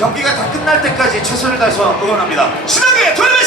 경기가 다 끝날 때까지 최선을 다해서 응원합니다. 신나게 돌려!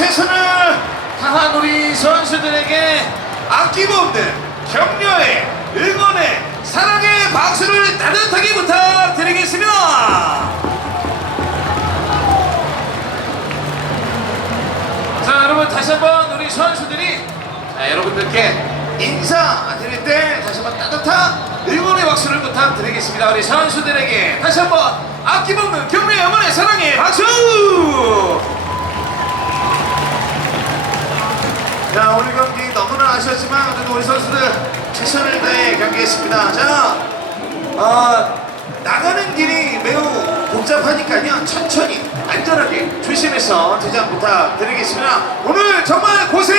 최선을 다한 우리 선수들에게 아낌없는 격려의 응원의 사랑의 박수를 따뜻하게 부탁드리겠습니다. 자 여러분 다시 한번 우리 선수들이 자, 여러분들께 인사드릴 때 다시 한번 따뜻한 응원의 박수를 부탁드리겠습니다. 우리 선수들에게 다시 한번 아낌없는 격려의 응원의 사랑의 박수! 다해 경기했습니다. 자 어, 나가는 길이 매우 복잡하니까요 천천히 안전하게 조심해서 퇴장 부탁드리겠습니다. 오늘 정말 고생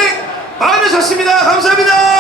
많으셨습니다. 감사합니다.